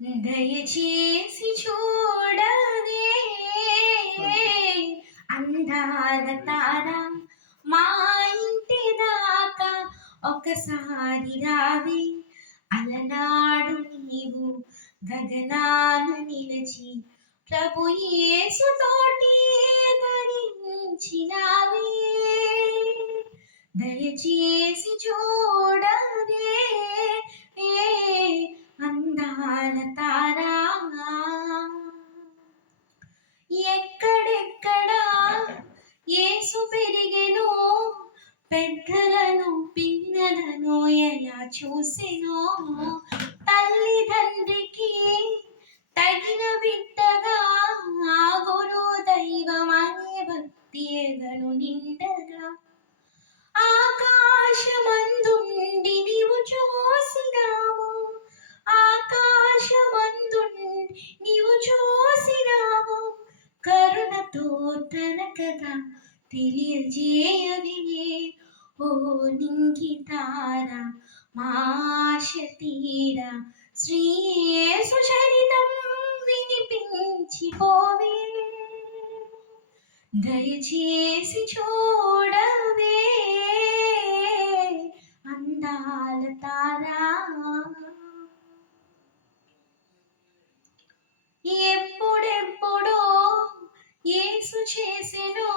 దయచేసి చూడవే అందాల తార మా ఇంటి దాకా ఒకసారి రావే. అలనాడు నీవు గగనాలు నిలచి ప్రభు యేసుతోటి ధరించినావే. దయచేసి చూడవే అందాల తారా. ఎక్కడెక్కడ యేసు పెరిగెను, పెద్దలను పిన్నలను ఎలా చూసెనో, తల్లిదండ్రికి తగిన బిడ్డగా ఆ గురు దైవం అనే భక్తి ఎదను నిండగా, ఆకాశమందుండి నీవు చూసినావు, ఆకాశమందుండి నీవు చూసినావు, కరుణతో తనకగా తెలియజేయవే. ఓ నింగి తార మా ఆశ తీర శ్రీ యేసు చరితం వినిపించిపోవే. దయచేసి చూడవే అందాల తారా. ఎప్పుడెప్పుడో యేసు చేసెనో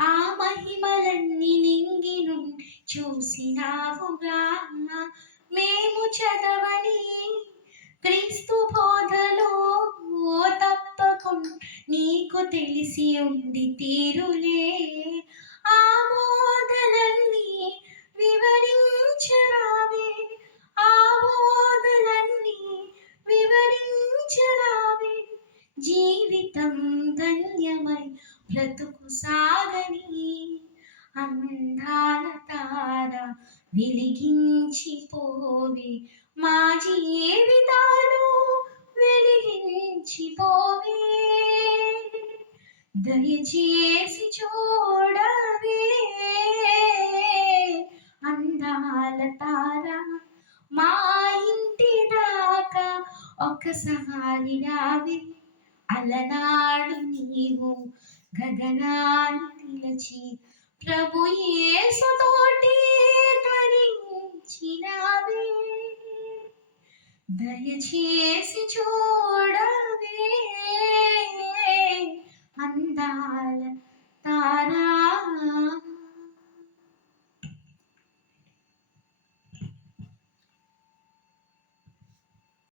ఆ మహిమలన్నీ నింగి నుండి చూసినావుగా. మేము చదవని క్రీస్తు బోధలో తప్పకుండా నీకు తెలిసి ఉండి తీరులే. ఆ బోధలన్నీ వివరించరావే, ఆ బోధలన్నీ వివరించరావే. జీవితం ధన్యమై బ్రతుకు సాగని అందాల తార వెలిగించిపోవే. మా జీవితాలు వెలిగించిపోవే. దయచేసి చూడవే అందాల తార మా ఇంటి దాకా ఒకసారి రావే. అలనాడు నీవు గగనాలు నిలచి ప్రభు యేసుతోటి ధరించినావే. దయచేసి చూడవే అందాల తారా.